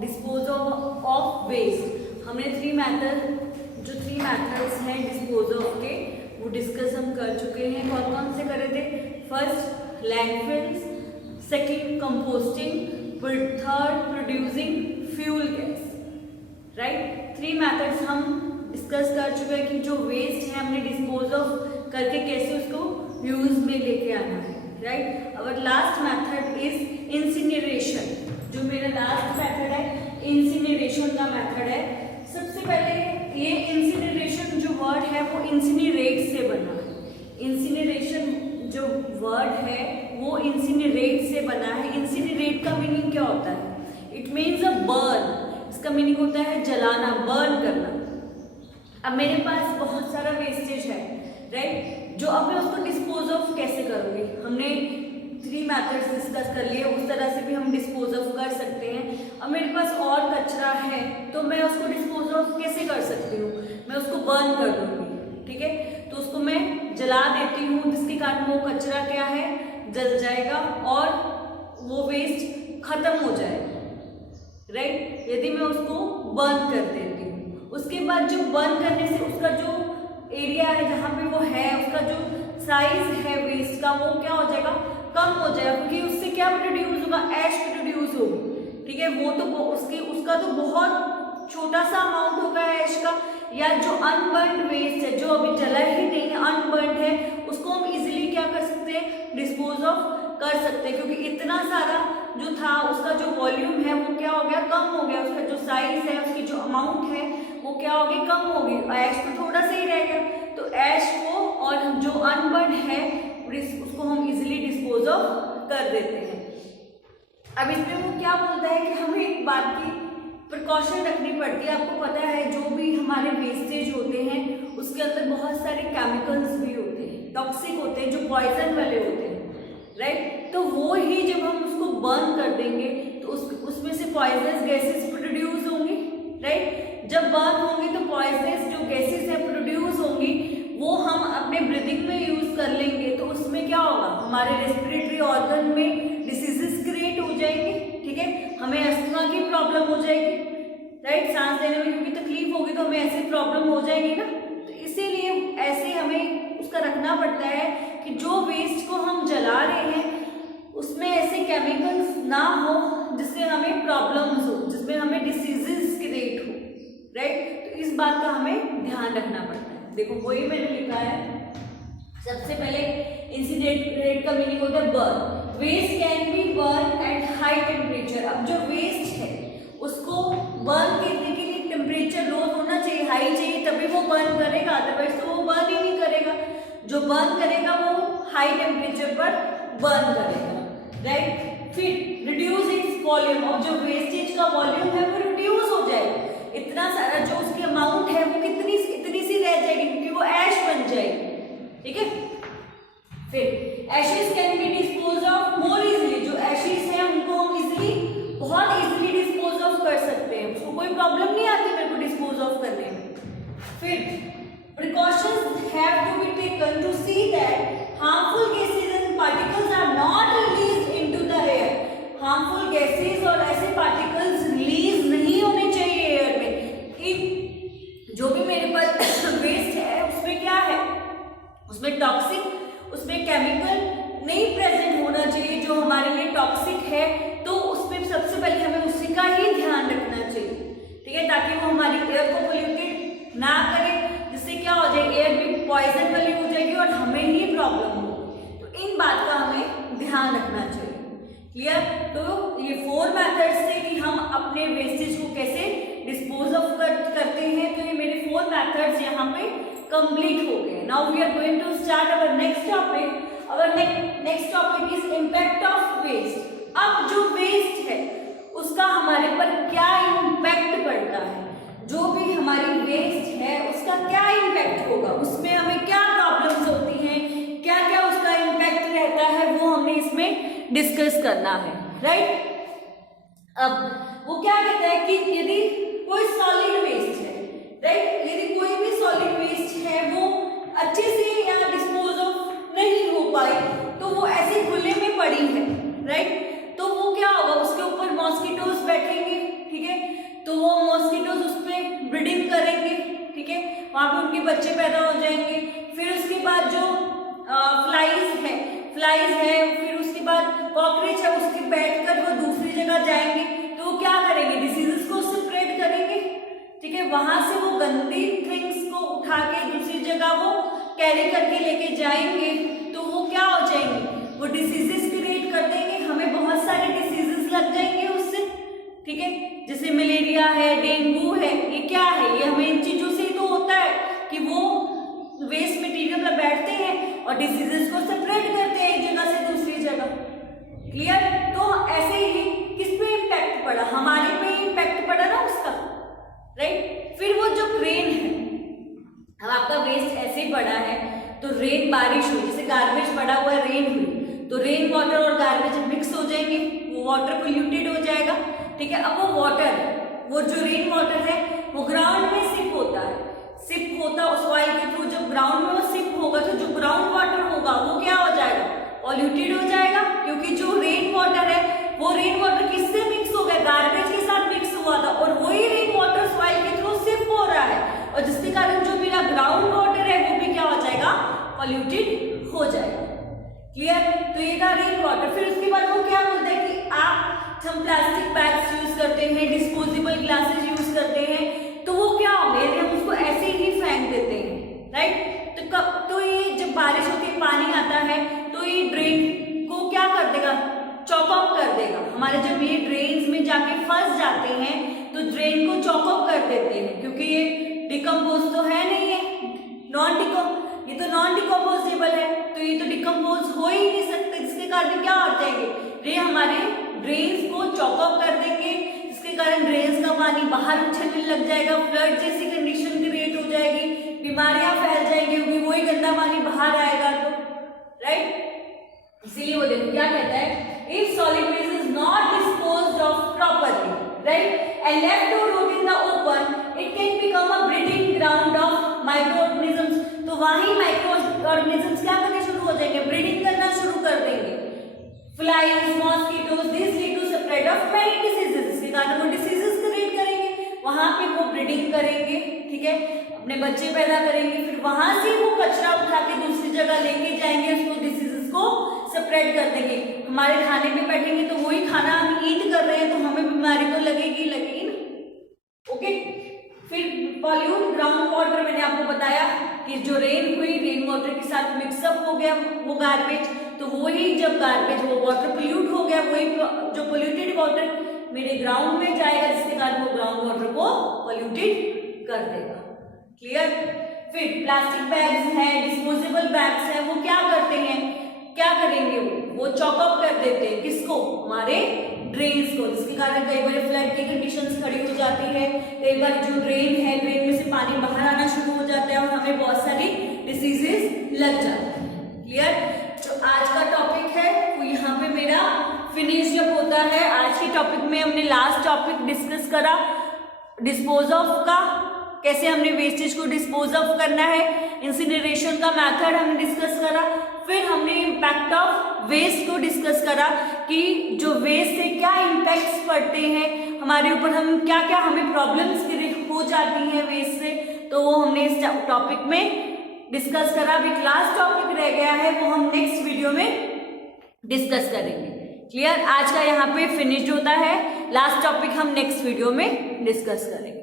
Dispose of waste. हमने three methods हैं dispose of के, वो डिस्कस हम कर चुके हैं। कौन कौन से करे थे? First landfills, second composting, third producing fuel gas, right. Three methods हम डिस्कस कर चुके हैं कि जो वेस्ट है हमने डिस्पोज ऑफ करके कैसे उसको यूज में लेके आना है, right. Our last method is incineration. जो मेरा लास्ट मेथड है इंसिनरेशन का मेथड है। सबसे पहले ये इंसिनरेशन जो वर्ड है वो इंसिनरेट से बना है। इंसिनरेशन जो वर्ड है वो इंसिनरेट से बना है। इंसिनरेट का मीनिंग क्या होता है? It means a burn. इसका मीनिंग होता है जलाना, बर्न करना। अब मेरे पास बहुत सारा वेस्टेज है, राइट, जो अब मैं उसको डिस्पोज ऑफ कैसे करूँगी? हमने थ्री मेथड्स डिस्कस कर लिए, उस तरह से भी हम डिस्पोज ऑफ कर सकते हैं। अब मेरे पास और कचरा है तो मैं उसको डिस्पोज ऑफ कैसे कर सकती हूँ? मैं उसको बर्न कर दूँगी, ठीक है। तो उसको मैं जला देती हूँ, जिसके कारण वो कचरा क्या है, जल जाएगा और वो वेस्ट खत्म हो जाएगा, राइट, यदि मैं उसको बर्न कर देती हूँ। उसके बाद जो बर्न करने से उसका जो एरिया है जहाँ पे वो है, उसका जो साइज है वेस्ट का, वो क्या हो जाएगा, कम हो जाएगा, क्योंकि उससे क्या प्रोड्यूस होगा, ऐश प्रोड्यूस होगी, ठीक है। वो तो उसका तो बहुत छोटा सा अमाउंट होगा ऐश का, या जो अनबर्न्ड वेस्ट है, जो अभी जला ही नहीं है, अनबर्न्ड है, उसको हम इजीली क्या कर सकते हैं, डिस्पोज ऑफ कर सकते हैं, क्योंकि इतना सारा जो था उसका जो वॉल्यूम है वो क्या हो गया, कम हो गया। उसका जो साइज है, उसकी जो अमाउंट है वो क्या होगी, कम होगी। ऐश तो थोड़ा सा ही रह गया, तो ऐश को और जो अनबर्न्ड है उसको हम इजीली डिस्पोज ऑफ कर देते हैं। अब इसमें वो क्या बोलता है कि हमें एक बात की प्रिकॉशन रखनी पड़ती है। आपको पता है जो भी हमारे वेस्टेज होते हैं उसके अंदर बहुत सारे केमिकल्स भी होते हैं, टॉक्सिक होते हैं, जो पॉइजन वाले होते हैं, राइट। तो वो ही जब हम उसको बर्न कर देंगे तो उसमें से पॉइजनस गैसेस प्रोड्यूस होंगी, राइट। जब बर्न होंगी तो पॉइजनस जो गैसेस है प्रोड्यूस होंगी, वो हम अपने ब्रीदिंग में यूज कर लेंगे, तो उसमें क्या होगा, हमारे रेस्पिरेटरी ऑर्गन में डिसीजेस क्रिएट हो जाएंगे, ठीक है। हमें अस्थमा की प्रॉब्लम हो जाएगी, राइट, सांस लेने में क्योंकि तकलीफ होगी तो हमें ऐसी प्रॉब्लम हो जाएगी ना। तो इसीलिए ऐसे हमें उसका रखना पड़ता है कि जो वेस्ट को हम जला रहे हैं उसमें ऐसे केमिकल्स ना हो जिससे हमें प्रॉब्लम्स हो, जिसमें हमें डिसीजेस क्रिएट हो, राइट। तो इस बात का हमें ध्यान रखना पड़ता है। देखो वही मैंने लिखा है, सबसे पहले इंसिनरेट का मीनिंग होता है burn. Waste can be burn at high temperature. अब जो वेस्ट है उसको बर्न करने के लिए टेम्परेचर लो होना चाहिए, हाई चाहिए, तभी वो बर्न करेगा, अदरवाइज तो वो बर्न ही नहीं करेगा। जो बर्न करेगा वो हाई टेम्परेचर पर बर्न करेगा, राइट। फिर रिड्यूस इट्स वॉल्यूम। और जो वेस्टेज का वॉल्यूम है वो रिड्यूस हो जाएगा, इतना सारा जो उसकी अमाउंट है वो इतनी सी रह जाएगी, क्योंकि वो ऐश बन जाएगी, ठीक है। फिर ashes can be dispose of more easily. जो एशेस हैं उनको हम इजीली, बहुत इजीली डिस्पोज ऑफ कर सकते हैं, उसको कोई प्रॉब्लम नहीं आती मेरे को डिस्पोज ऑफ करने में। फिर precautions have to be taken to see that harmful gases and particles are not released into the air. Harmful gases और ऐसे पार्टिकल्स रिलीज नहीं होने चाहिए एयर में। जो भी मेरे पास वेस्ट है उसमें क्या है, उसमें टॉक्सिक, उसमें केमिकल नहीं प्रेजेंट होना चाहिए जो हमारे लिए टॉक्सिक है। तो उसमें सबसे पहले हमें उसी का ही ध्यान रखना चाहिए, ठीक है, ताकि वो हमारी एयर को पोल्यूटेड ना करे, जिससे क्या हो जाए, एयर भी पॉइजन वाली हो जाएगी और हमें ही प्रॉब्लम होगी। तो इन बात का हमें ध्यान रखना चाहिए, क्लियर। तो ये 4 मेथड्स थे कि हम अपने वेस्टेज को कैसे डिस्पोज ऑफ करते हैं। तो ये मेरे 4 मेथड्स यहाँ पे कंप्लीट हो गए। Now we are going to start our next topic. Our next topic is impact of waste. अब जो वेस्ट है उसका हमारे पर क्या इम्पैक्ट पड़ता है, जो भी हमारी वेस्ट है उसका क्या इम्पैक्ट होगा, उसमें हमें क्या प्रॉब्लम्स होती हैं, क्या क्या उसका इम्पैक्ट रहता है, वो हमें इसमें डिस्कस करना है, राइट। अब वो क्या कहता है कि यदि कोई सॉलिड वेस्ट है, राइट, यदि कोई भी सॉलिड वेस्ट है वो अच्छे से या डिस्पोज ऑफ नहीं हो पाई, तो वो ऐसे खुले में पड़ी है, राइट, तो वो क्या होगा, उसके ऊपर मॉस्किटोज बैठेंगे, ठीक है, बच्चे पैदा हो जाएंगे। फिर उसके बाद जो फ्लाइज है, फिर उसके बाद कॉकरोच है, उसके बैठकर वो दूसरी जगह जाएंगे तो वो क्या करेंगे, डिसीजेस को स्प्रेड करेंगे। ठीक है, वहां से वो गंदी थिंग्स को उठा के दूसरी जगह वो कैरी करके लेके जाएंगे तो वो क्या हो जाएंगे, वो डिसीजेस क्रिएट कर देंगे, हमें बहुत सारे डिसीजेस लग जाएंगे उससे। ठीक है, जैसे मलेरिया है, डेंगू है, ये क्या है, ये हमें इन चीजों से ही तो होता है कि वो वेस्ट मटेरियल में बैठते हैं और डिसीजेस को स्प्रेड करते हैं एक जगह से दूसरी जगह। क्लियर? तो ऐसे ही किस पे इम्पैक्ट पड़ा, हमारे पे इम्पैक्ट पड़ा ना उसका, राइट। फिर वो जो रेन है, अब आपका वेस्ट ऐसे ही पड़ा है तो रेन, बारिश हुई, जैसे गार्बेज पड़ा हुआ है, रेन हुई तो रेन वाटर और गार्बेज मिक्स हो जाएंगे, वो वाटर पोल्यूटेड हो जाएगा। ठीक है, अब वो वाटर, वो जो रेन वाटर है वो ग्राउंड में सिप होता है, सॉइल के थ्रू जब ग्राउंड में वो सिप होगा तो जो ग्राउंड वाटर होगा वो क्या हो जाएगा, पॉल्यूटेड हो जाएगा, क्योंकि जो रेन वाटर है वो रेन वाटर किससे मिक्स हो गया, गार्बेज के साथ मिक्स हुआ था और वही रेन वाटर सॉइल के थ्रू सिप हो रहा है और जिसके कारण जो मेरा ग्राउंड वाटर है वो भी क्या हो जाएगा, पॉल्यूटेड हो जाएगा। क्लियर? तो ये था रेन वाटर। फिर उसके बाद वो क्या बोलता है कि आप हम प्लास्टिक बैग्स यूज करते हैं, डिस्पोजेबल ग्लासेस यूज करते हैं तो वो क्या होंगे, हम उसको ऐसे ही फेंक देते हैं, राइट। तो ये जब बारिश होती है, पानी आता है तो ये ड्रेन को क्या कर देगा, चॉक अप कर देगा। हमारे जब ये ड्रेन्स में जाके फंस जाते हैं तो ड्रेन को चॉक अप कर देते हैं, क्योंकि ये डिकम्पोज तो है नहीं है, ये तो नॉन डिकम्पोजेबल है, तो ये तो डिकम्पोज हो ही नहीं सकते, जिसके कारण क्या हो जाएंगे, ये हमारे ड्रेन्स को चॉक अप कर देंगे, जिसके कारण ड्रेन्स का पानी बाहर उछलने लग जाएगा, फ्लड जैसी कंडीशन क्रिएट हो जाएगी, बीमारियां फैल जाएंगी क्योंकि वही गंदा पानी बाहर आएगा तो, राइट। इसीलिए वो देखो क्या कहता है, if solid waste is not disposed of properly, right, and left to rot in the open, it can become a breeding ground of micro organisms. तो वहीं माइक्रो ऑर्गेनिजम्स क्या करने शुरू हो जाएंगे, ब्रीडिंग करना शुरू कर देंगे। Flies, mosquitoes, this lead to spread of many diseases, इसके कारण वो डिसीजेस क्रिएट करेंगे, वहां पे वो ब्रीडिंग करेंगे, ठीक है, अपने बच्चे पैदा करेंगे, फिर वहां से वो कचरा उठा के दूसरी जगह लेके जाएंगे, उसको डिसीजेस को स्प्रेड कर देंगे। हमारे खाने पे बैठेंगे तो वही खाना हम ईट कर रहे हैं तो हमें बीमारी तो लगेगी ना। ओके, फिर पॉल्यूट ग्राउंड वाटर, मैंने आपको बताया कि जो रेन हुई, रेन वाटर के साथ मिक्सअप हो गया वो गार्बेज, तो वही जब गार्बेज वो वाटर पोल्यूट हो गया, वही जो पोल्यूटेड वाटर मेरे ग्राउंड में जाएगा, जिसके कारण वो ग्राउंड वाटर को पोल्यूटेड कर देगा। क्लियर? फिर प्लास्टिक बैग्स हैं, डिस्पोजेबल बैग्स हैं, वो क्या करते हैं, क्या करेंगे, वो चॉक अप कर देते हैं, किसको, हमारे ड्रेन्स को, जिसके कारण कई बार फ्लड की कंडीशंस खड़ी हो जाती है, कई बार जो ड्रेन है, ड्रेन में से पानी बाहर आना शुरू हो जाता है और हमें बहुत सारी डिसीजेस लग जाती है। क्लियर? तो आज का टॉपिक है वो यहाँ पे मेरा फिनिश जब होता है। आज के टॉपिक में हमने लास्ट टॉपिक डिस्कस करा डिस्पोज ऑफ का, कैसे हमने वेस्टेज को डिस्पोज ऑफ करना है, इंसिनरेशन का मेथड हमने डिस्कस करा, फिर हमने इम्पैक्ट ऑफ वेस्ट को डिस्कस करा कि जो वेस्ट से क्या इम्पैक्ट्स पड़ते हैं हमारे ऊपर, हम क्या क्या हमें प्रॉब्लम्स हो जाती हैं वेस्ट से, तो वो हमने इस टॉपिक में डिस्कस करा। अभी लास्ट टॉपिक रह गया है, वो हम नेक्स्ट वीडियो में डिस्कस करेंगे। क्लियर? आज का यहाँ पे फिनिश होता है, लास्ट टॉपिक हम नेक्स्ट वीडियो में डिस्कस करेंगे।